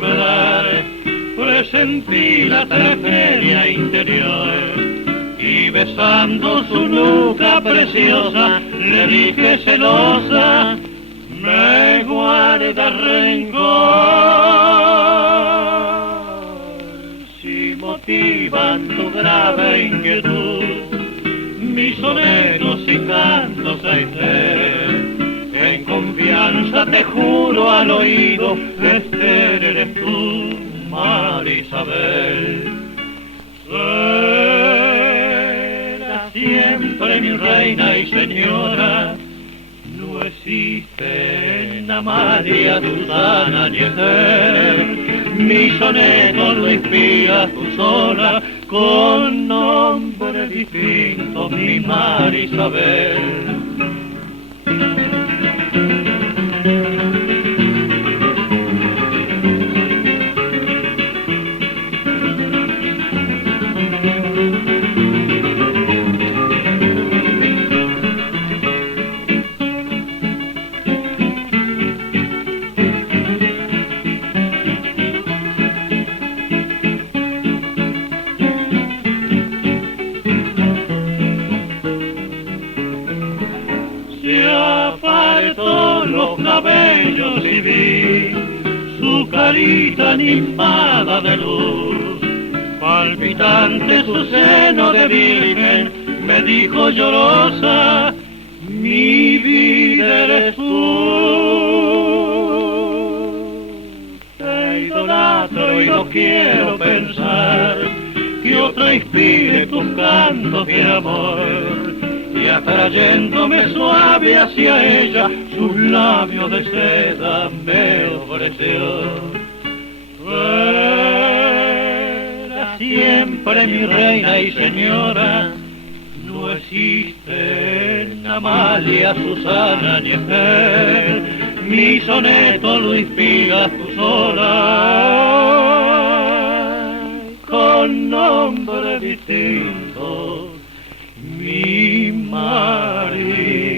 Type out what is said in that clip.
hablar, presentí la tragedia interior y besando su nuca preciosa le dije celosa, me guarda rencor. Si motivan tu grave inquietud mis sonetos y cantos a Ester, en confianza te juro al oído, Ester eres tú, Marisabel. Será siempre mi reina y señora, no existen Amalia, Susana ni Ester. Mi soneto lo inspiras tú sola, con nombre distinto, mi Marisabel. Apartó los cabellos y vi su carita animada de luz, palpitante su seno de virgen, me dijo llorosa, mi vida eres tú. Te idolatro y no quiero pensar que otro inspire tus cantos de amor, y atrayéndome suave hacia ella, sus labios de seda me ofreció. Era siempre mi reina y señora, no existen Amalia, Susana ni Ester, mi soneto lo inspiras tú sola, con nombre distinto, mi María.